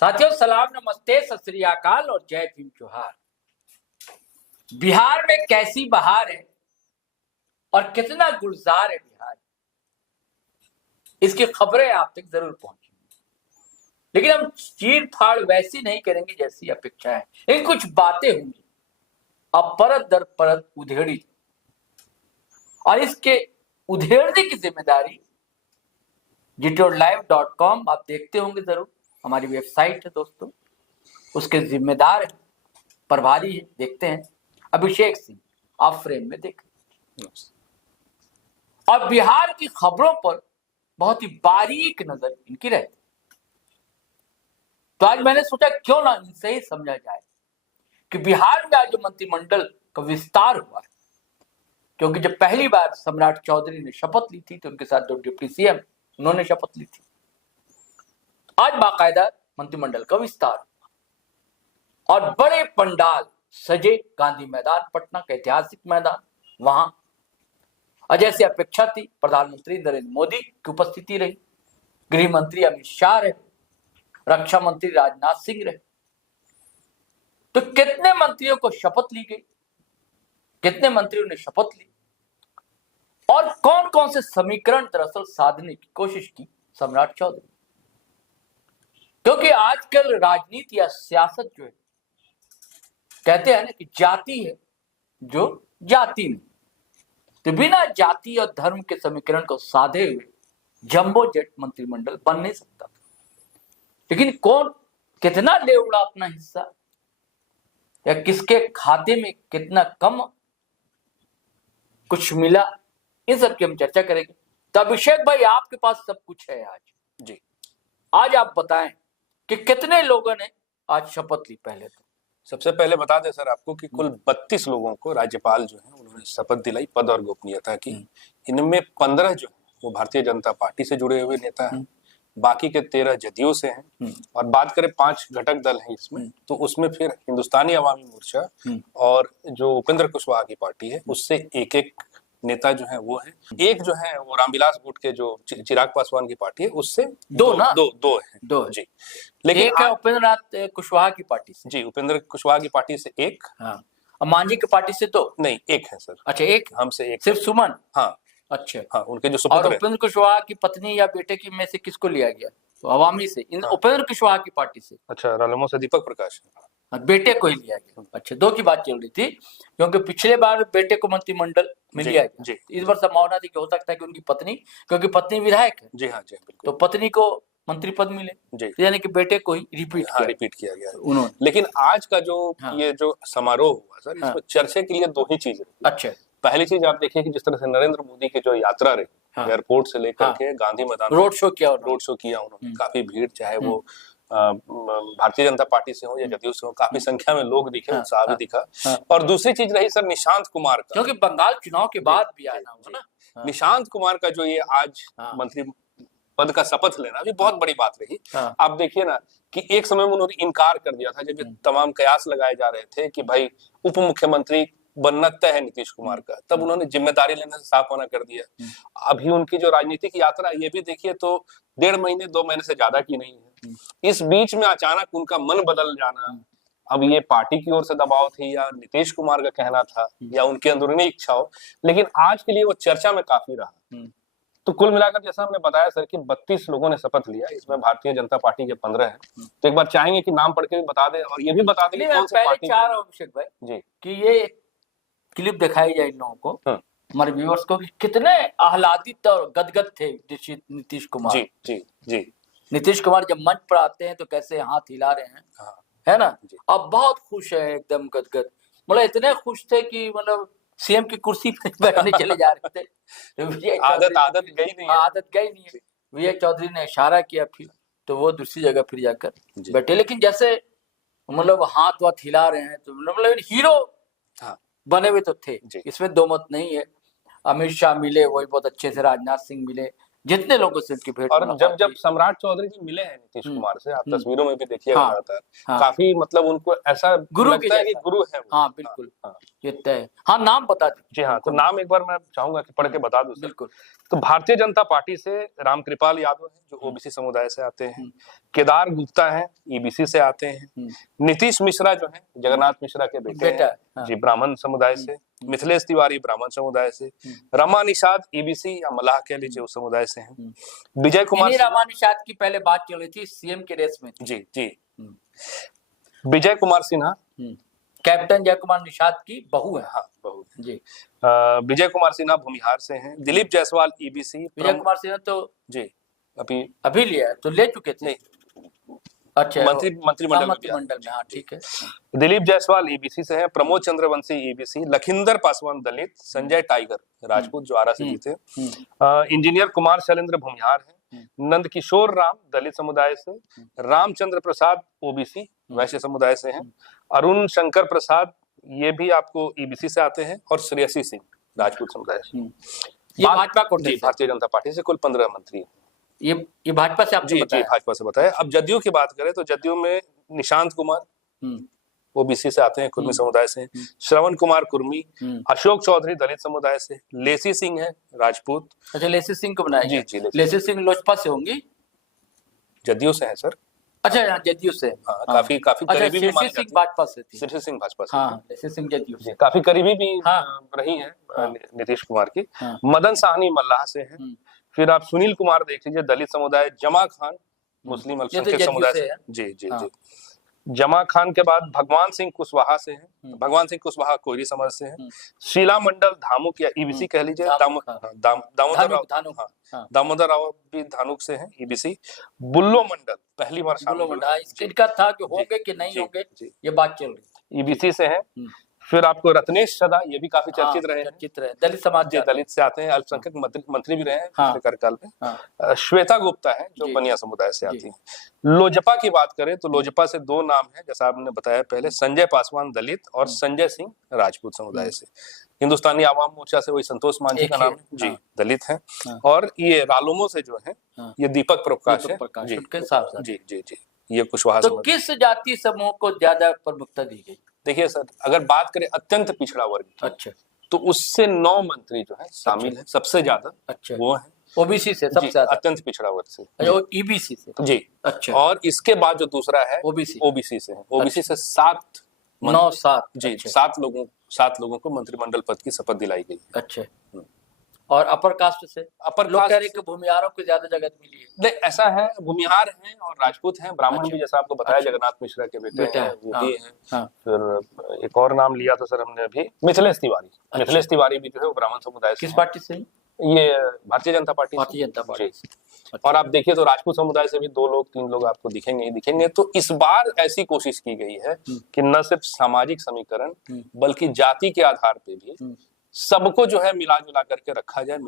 साथियों सलाम, नमस्ते, सत श्री अकाल और जय भीम जोहार। बिहार में कैसी बहार है और कितना गुलजार है बिहार, इसकी खबरें आप तक जरूर पहुंचेंगी, लेकिन हम चीर फाड़ वैसी नहीं करेंगे जैसी अपेक्षा है। लेकिन कुछ बातें होंगी अब परत दर परत उधेड़ी, और इसके उधेड़ने की जिम्मेदारी GTODlive.com आप देखते होंगे जरूर, हमारी वेबसाइट है दोस्तों, उसके जिम्मेदार है, प्रभारी है, देखते हैं अभिषेक सिंह, आप फ्रेम में देखें। और बिहार की खबरों पर बहुत ही बारीक नजर इनकी रहती। तो आज मैंने सोचा क्यों ना इनसे ही समझा जाए कि बिहार में आज जो मंत्रिमंडल का विस्तार हुआ है, क्योंकि जब पहली बार सम्राट चौधरी ने शपथ ली थी तो उनके साथ दो डिप्टी सीएम उन्होंने शपथ ली थी। आज बाकायदा मंत्रिमंडल का विस्तार हुआ और बड़े पंडाल सजे, गांधी मैदान पटना का ऐतिहासिक मैदान, वहां और जैसे अपेक्षा थी प्रधानमंत्री नरेंद्र मोदी की उपस्थिति रही, गृह मंत्री अमित शाह रहे, रक्षा मंत्री राजनाथ सिंह रहे। तो कितने मंत्रियों को शपथ ली गई, कितने मंत्रियों ने शपथ ली और कौन कौन से समीकरण दरअसल साधने की कोशिश की सम्राट चौधरी। क्योंकि आजकल राजनीति या सियासत जो है, कहते हैं ना कि जाति है जो जाति नहीं, तो बिना जाति और धर्म के समीकरण को साधे हुए जंबो जेट मंत्रिमंडल बन नहीं सकता। लेकिन कौन कितना ले उड़ा अपना हिस्सा, या किसके खाते में कितना कम कुछ मिला, इन सब की हम चर्चा करेंगे। तो अभिषेक भाई, आपके पास सब कुछ है आज जी, आज आप बताएं कि कितने लोगों ने आज शपथ ली। पहले तो सबसे पहले बता दें सर आपको कि कुल 32 लोगों को राज्यपाल जो है उन्होंने शपथ दिलाई पद और गोपनीयता की। इनमें 15 जो है वो भारतीय जनता पार्टी से जुड़े हुए नेता हैं, बाकी के 13 जदयू से हैं। और बात करें 5 घटक दल हैं इसमें, तो उसमें फिर हिंदुस्तानी अवामी मोर्चा और जो उपेंद्र कुशवाहा की पार्टी है उससे एक एक नेता जो है वो है। एक जो है वो रामविलास गुट के जो चिराग पासवान की पार्टी है उससे दो है जी। लेकिन एक है उपेंद्र नाथ कुशवाहा की पार्टी से जी, उपेंद्र कुशवाहा की पार्टी से एक, हाँ, और मांझी की पार्टी से दो नहीं, एक है सर। अच्छा, एक हमसे एक, सिर्फ सुमन। हाँ अच्छा, हाँ, उनके जो और उपेंद्र कुशवाहा की पत्नी या बेटे की में से किसको लिया गया? तो अवामी से, इन उपेंद्र कुशवाहा की पार्टी से। अच्छा, रालोमो से दीपक प्रकाश, बेटे को ही लिया गया। अच्छा, दो की बात चल रही थी, क्योंकि पिछले बार बेटे को मंत्रिमंडल में लिया गया, इस बार संभावना थी कि हो सकता है कि उनकी पत्नी, क्योंकि पत्नी विधायक है जी, हाँ जी, तो पत्नी को मंत्री पद मिले, यानी कि बेटे को ही रिपीट किया गया उन्होंने। लेकिन आज का जो ये जो समारोह हुआ सर, इसमें चर्चा के लिए दो ही चीजें। अच्छा, पहली चीज आप देखिए कि जिस तरह से नरेंद्र मोदी की जो यात्रा रही, एयरपोर्ट से लेकर के गांधी मैदान रोड शो किया उन्होंने, काफी भीड़, चाहे वो भारतीय जनता पार्टी से हो या जदयू से हो, काफी संख्या में लोग दिखे, उत्साह भी दिखा। और दूसरी चीज रही सर निशांत कुमार का, क्योंकि बंगाल चुनाव के बाद भी आना हुआ ना, निशांत कुमार का जो ये आज मंत्री पद का शपथ लेना भी बहुत बड़ी बात रही। आप देखिए ना कि एक समय में उन्होंने इनकार कर दिया था जब ये तमाम कयास लगाए जा रहे थे कि भाई उप मुख्यमंत्री बनना तय है नीतीश कुमार का, तब उन्होंने जिम्मेदारी लेने से साफ मना कर दिया। अभी उनकी जो राजनीतिक यात्रा ये भी देखिए तो 1.5 महीने 2 महीने से ज्यादा की नहीं है। इस बीच में अचानक उनका मन बदल जाना, अब ये पार्टी की ओर से दबाव थी या नीतीश कुमार का कहना था या उनकी अंदरूनी इच्छा हो, लेकिन आज के लिए वो चर्चा में काफी रहा। तो कुल मिलाकर जैसा हमने बताया सर कि 32 लोगों ने शपथ लिया, इसमें भारतीय जनता पार्टी के 15 हैं। तो एक बार चाहेंगे कि नाम पढ़ के भी बता दें और ये भी बता दें कौन सी पार्टी। अभिषेक भाई जी कि ये क्लिप दिखाई जाए इन लोगों को, हमारे व्यूअर्स को, कि कितने आह्लादित और गदगद थे नीतीश कुमार जी। नीतीश कुमार जब मंच पर आते हैं तो कैसे हाथ हिला रहे हैं, है ना, अब बहुत खुश है, एकदम गदगद, मतलब इतने खुश थे कि मतलब सीएम की कुर्सी पर बैठने चले जा रहे थे। आदत गई नहीं है। विजय चौधरी ने इशारा किया, फिर तो वो दूसरी जगह फिर जाकर बैठे। लेकिन जैसे मतलब हाथ वाथ हिला रहे हैं तो मतलब हीरो बने हुए तो थे, इसमें दो मत नहीं है। अमित शाह मिले, वही बहुत अच्छे से, राजनाथ सिंह मिले, जितने लोगों से उनकी भेंट और मुलाकात जब हुई। सम्राट चौधरी जी मिले हैं नीतीश कुमार से, आप तस्वीरों में भी देखिएगा हाँ, लगातार, हाँ। काफी मतलब उनको ऐसा गुरु के लगता है कि जैसा। गुरु है वो। हाँ बिल्कुल, हाँ, ये तय। हाँ, नाम बता दीजिए। जी हाँ, तो नाम एक बार मैं चाहूंगा कि पढ़ के बता दूं सर। बिल्कुल। तो भारतीय जनता पार्टी से रामकृपाल यादव हैं जो ओबीसी समुदाय से आते हैं, केदार गुप्ता हैं ईबीसी से आते हैं, नीतीश मिश्रा जो हैं जगन्नाथ मिश्रा के बेटे बेटा, हैं, हाँ। जी ब्राह्मण समुदाय से, मिथिलेश तिवारी ब्राह्मण समुदाय से, रमा निषाद ईबीसी या मलाह कह लीजिए उस समुदाय से हैं, विजय कुमार रमा निषाद की पहले बात चल रही थी, सीएम के रेस में। जी जी, विजय कुमार सिन्हा कैप्टन जय कुमार निषाद की बहू है। हाँ बहू जी। विजय कुमार सिन्हा भूमिहार से हैं, दिलीप जायसवाल ईबीसी। विजय कुमार सिन्हा तो जी अभी लिया है, तो ले चुके थे। नहीं, अच्छा, मंत्रिमंडल में। हाँ ठीक है। दिलीप जायसवाल ईबीसी से हैं, प्रमोद चंद्रवंशी ईबीसी, लखिंदर पासवान दलित, संजय टाइगर राजपूत जो आरा से जीते, इंजीनियर कुमार शैलेंद्र भूमिहार हैं, नंद किशोर राम दलित समुदाय से, रामचंद्र प्रसाद ओबीसी वैश्य समुदाय से हैं, अरुण शंकर प्रसाद ये भी आपको ईबीसी से आते हैं, और श्रेयसी सिंह राजपूत समुदाय से। ये भाजपा कोटे से, भारतीय जनता पार्टी से कुल 15 मंत्री। ये भाजपा से आपने बताया? जी भाजपा से बताया। अब जदयू की बात करें तो जदयू में निशांत कुमार ओबीसी से आते हैं, कुर्मी समुदाय से, श्रवण कुमार कुर्मी, अशोक चौधरी दलित समुदाय से, लेसी सिंह है राजपूत। अच्छा, लेसी सिंह को बनाया? जी, लेसी सिंह लोजपा से होंगी? जदयू से है सर। अच्छा, जदयू से। हाँ, काफी करीबी भी मानी जाती है। भाजपा से थी। श्री सिंह भाजपा से। हाँ, लेसी सिंह जदयू से काफी करीबी भी रही है नीतीश कुमार की। मदन साहनी मल्लाह से है। फिर आप सुनील कुमार देख लीजिए दलित समुदाय, जमा खान मुस्लिम अल्पसंख्यक समुदाय से। जी जी जी। जमा खान के बाद भगवान सिंह कुशवाहा से हैं, भगवान सिंह कुशवाहा कोयरी समाज से हैं, शीला मंडल धामुक या ईबीसी कह लीजिए, दामोदर राव भी धानुक से हैं ईबीसी, बुल्लो मंडल पहली बार शामिल, इसका था कि होंगे कि नहीं होंगे ये बात चल रही, ईबीसी से हैं। फिर आपको रत्नेश सदा ये भी काफी चर्चित रहे हैं, दलित समाज, दलित से आते हैं, अल्पसंख्यक मंत्री भी रहे हैं पिछले कार्यकाल में। श्वेता गुप्ता है जो बनिया समुदाय से आती हैं। लोजपा की बात करें तो लोजपा से दो नाम है, जैसा आपने बताया पहले, संजय पासवान दलित और संजय सिंह राजपूत समुदाय से। हिंदुस्तानी आवाम मोर्चा से वही संतोष मांझी का नाम है, जी दलित है। और ये रालोमो से जो है ये दीपक प्रकाश है, जी जी जी, ये कुशवाहा। तो किस जाति समूह को ज्यादा प्रमुखता दी गई? देखिए सर, अगर बात करें अत्यंत पिछड़ा वर्ग की, अच्छा, तो उससे 9 मंत्री जो है शामिल है, सबसे ज्यादा वो है ओबीसी से, सबसे ज्यादा अत्यंत पिछड़ा वर्ग से, ईबीसी से, जी अच्छा। और इसके बाद जो दूसरा है ओबीसी से है, ओबीसी से 7 जी 7 लोगों को मंत्रिमंडल पद की शपथ दिलाई गई। अच्छा, और अपर कास्ट से? अपर लोग कह रहे कि भूमिहारों को ज्यादा जगह मिली है। नहीं, ऐसा है, भूमिहार हैं और राजपूत हैं, ब्राह्मण भी जैसा आपको बताया जगन्नाथ मिश्रा के बेटे हैं, वो भी हैं। फिर एक और नाम लिया था सर हमने अभी, मिथिलेश तिवारी। मिथिलेश तिवारी भी जो है वो ब्राह्मण समुदाय से। किस पार्टी से? ये भारतीय जनता पार्टी। और आप देखिए तो राजपूत समुदाय से भी 2 लोग 3 लोग आपको दिखेंगे। तो इस बार ऐसी कोशिश की गई है कि न सिर्फ सामाजिक समीकरण बल्कि जाति के आधार पे भी सबको जो है मिला जुला करके रखा जाए,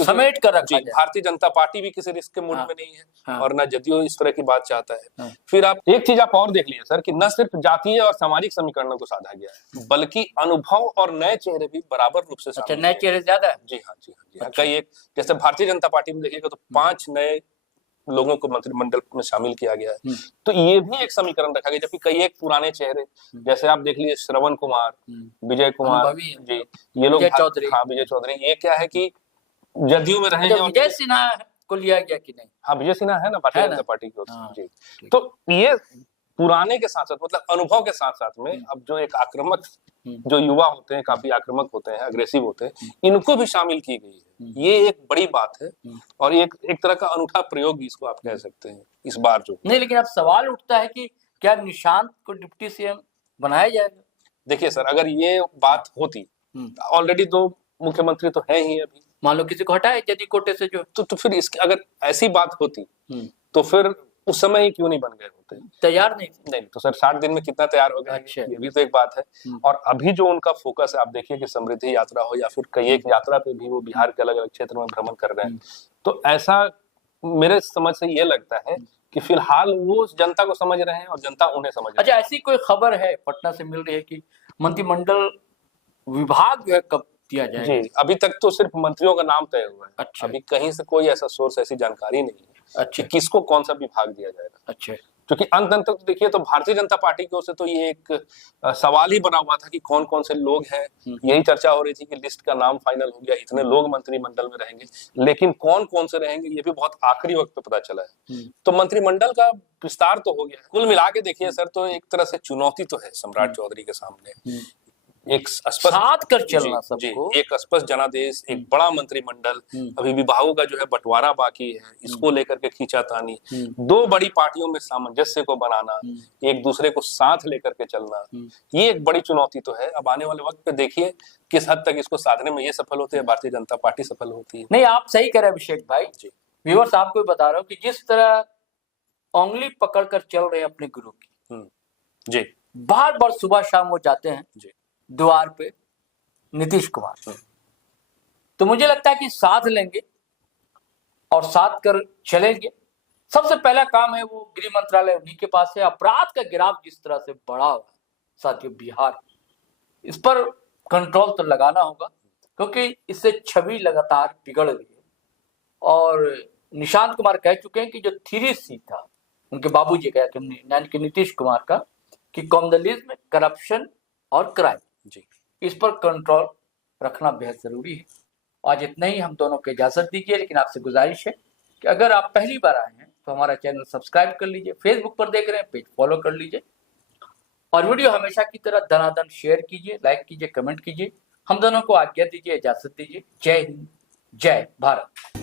समेट कर रखा जाए। भारतीय जनता पार्टी भी किसी रिस्क के मूड में नहीं है और न जदयू इस तरह की बात चाहता है। फिर आप एक चीज आप और देख लीजिए सर कि न सिर्फ जातीय और सामाजिक समीकरणों को साधा गया है बल्कि अनुभव और नए चेहरे भी बराबर रूप से। अच्छा, नए चेहरे ज्यादा है? जी हाँ। कई एक जैसे भारतीय जनता पार्टी में देखिएगा तो 5 नए लोगों को मंत्रिमंडल में शामिल किया गया है, तो ये भी एक समीकरण रखा गया, जबकि कई एक पुराने चेहरे जैसे आप देख लीजिए श्रवण कुमार, विजय कुमार जी, ये लोग, विजय चौधरी, ये क्या है कि जदयू में रहे। विजय सिन्हा को लिया गया कि नहीं? हाँ, विजय सिन्हा है ना भारतीय जनता पार्टी की ओर से जी। तो ये पुराने के साथ साथ मतलब अनुभव के साथ साथ में अब जो एक आक्रामक जो युवा होते हैं, काफी आक्रामक होते हैं, अग्रेसिव होते हैं, इनको भी शामिल की गई है। ये एक बड़ी बात है और एक तरह का अनूठा प्रयोग इसको आप कह सकते हैं इस बार जो। नहीं, लेकिन अब सवाल उठता है कि क्या निशांत को डिप्टी सीएम बनाया जाएगा? देखिए सर, अगर ये बात होती, ऑलरेडी 2 मुख्यमंत्री तो है ही, अभी मान लो किसी को हटाए यदि कोटे से जो, तो फिर इसकी अगर ऐसी बात होती तो फिर उस समय ही क्यों नहीं बन गए होते? तैयार नहीं तो सर 60 दिन में कितना तैयार हो गए? अच्छा। ये भी तो एक बात है। और अभी जो उनका फोकस है, आप देखिए कि समृद्धि यात्रा हो या फिर कई एक यात्रा पे भी वो बिहार के अलग अलग क्षेत्र में भ्रमण कर रहे हैं, तो ऐसा मेरे समझ से ये लगता है कि फिलहाल वो जनता को समझ रहे हैं और जनता उन्हें समझ रही है। अच्छा, ऐसी कोई खबर है पटना से मिल रही है कि मंत्रिमंडल विभाग जो है कब दिया जाएगा? जी, अभी तक तो सिर्फ मंत्रियों का नाम तय हुआ है। अच्छा। अभी कहीं से कोई ऐसा सोर्स, ऐसी जानकारी नहीं है अच्छा। कि किसको कौन सा विभाग दिया जाएगा। अच्छा। क्योंकि अंत तक तो देखिए, तो भारतीय जनता पार्टी की ओर से तो ये एक सवाल ही बना हुआ था कि कौन कौन से लोग हैं। यही चर्चा हो रही थी कि लिस्ट का नाम फाइनल हो गया, इतने लोग मंत्रिमंडल में रहेंगे, लेकिन कौन कौन से रहेंगे ये भी बहुत आखिरी वक्त पे पता चला है। तो मंत्रिमंडल का विस्तार तो हो गया। कुल मिला के देखिए सर, तो एक तरह से चुनौती तो है सम्राट चौधरी के सामने। एक स्पष्ट साथ कर चलना जी, सबको। एक स्पष्ट जनादेश, एक बड़ा मंत्रिमंडल, अभी विभागों का जो है बंटवारा बाकी है, इसको लेकर के खींचातानी, दो बड़ी पार्टियों में सामंजस्य को बनाना, एक दूसरे को साथ लेकर के चलना, ये एक बड़ी चुनौती तो है। अब आने वाले वक्त पे देखिए किस हद तक इसको साधने में ये सफल होते हैं, भारतीय जनता पार्टी सफल होती है। नहीं, आप सही कह रहे हैं अभिषेक भाई। व्यूअर्स, आपको बता रहा हूँ कि जिस तरह उंगली पकड़कर चल रहे हैं अपने गुरु की, जी, बार बार सुबह शाम वो जाते हैं जी द्वार पे, नीतीश कुमार, तो मुझे लगता है कि साथ लेंगे और साथ कर चलेंगे। सबसे पहला काम है वो गृह मंत्रालय उन्हीं के पास है। अपराध का गिराफ जिस तरह से बढ़ा हुआ है साथियों बिहार, इस पर कंट्रोल तो लगाना होगा, क्योंकि इससे छवि लगातार बिगड़ रही है। और निशांत कुमार कह चुके हैं कि जो 3C था, उनके बाबूजी कहे थे, यानी कि नीतीश कुमार का, कि कॉमनलिज्म में करप्शन और क्राइम, इस पर कंट्रोल रखना बेहद जरूरी है। आज इतना ही, हम दोनों को इजाजत दीजिए, लेकिन आपसे गुजारिश है कि अगर आप पहली बार आए हैं तो हमारा चैनल सब्सक्राइब कर लीजिए, फेसबुक पर देख रहे हैं पेज फॉलो कर लीजिए, और वीडियो हमेशा की तरह धनाधन शेयर कीजिए, लाइक कीजिए, कमेंट कीजिए। हम दोनों को आज्ञा दीजिए, इजाजत दीजिए। जय हिंद, जय भारत।